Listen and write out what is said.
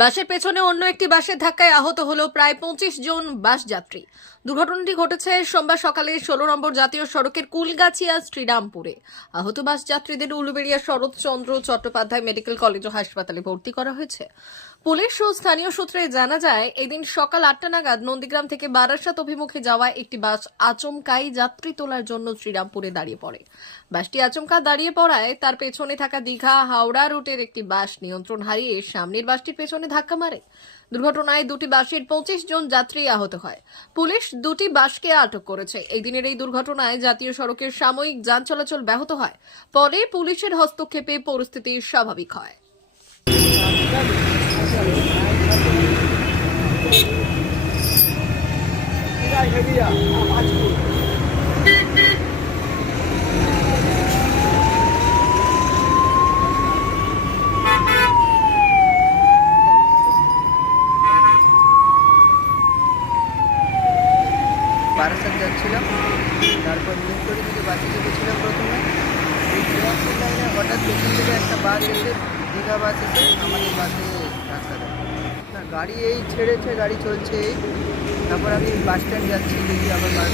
বাসের পেছনে অন্য একটি বাসের ধাক্কায় আহত হল প্রায় পঁচিশ জন বাস যাত্রী। দুর্ঘটনাটি ঘটেছে সোমবার সকালে ষোলো নম্বর জাতীয় সড়কের কুলগাছিয়া, শ্রীরামপুরে। আহত বাস যাত্রীদের উলুবেড়িয়া শরৎচন্দ্র চট্টোপাধ্যায় মেডিকেল কলেজ ও হাসপাতালে ভর্তি করা হয়েছে। পুলিশ ও স্থানীয় সূত্রে জানা যায়, এদিন সকাল আটটা নাগাদ নন্দীগ্রাম থেকে বারাসাত অভিমুখে যাওয়া একটি বাস আচমকাই যাত্রী তোলার জন্য শ্রীরামপুরে দাঁড়িয়ে পড়ে। বাসটি আচমকা দাঁড়িয়ে পড়ায় তার পেছনে থাকা দীঘা হাওড়া রুটের একটি বাস নিয়ন্ত্রণ হারিয়ে সামনের বাসটির পেছনে ধাক্কা মারে। দুর্ঘটনায় দুটি বাসের পঁচিশ জন যাত্রী আহত হয়। পুলিশ দুটি বাসকে আটক করেছে। এই দিনের এই দুর্ঘটনায় জাতীয় সড়কের সাময়িক যান চলাচল ব্যাহত হয়। পরে পুলিশের হস্তক্ষেপে পরিস্থিতি স্বাভাবিক হয়। বারাসাত যাচ্ছিলাম। তারপর নিউটরি থেকে বাসে চেপেছিলাম প্রথমে। এই শ্রীরামপুর লাইনে হঠাৎ পেছন থেকে একটা বাস এসে, দীঘা বাস এসে আমাদের বাসে ধাক্কা দেয়। না, গাড়ি এই ছেড়েছে, গাড়ি চলছে এই। তারপর আমি বাস স্ট্যান্ড যাচ্ছি, দেখি আবার বাস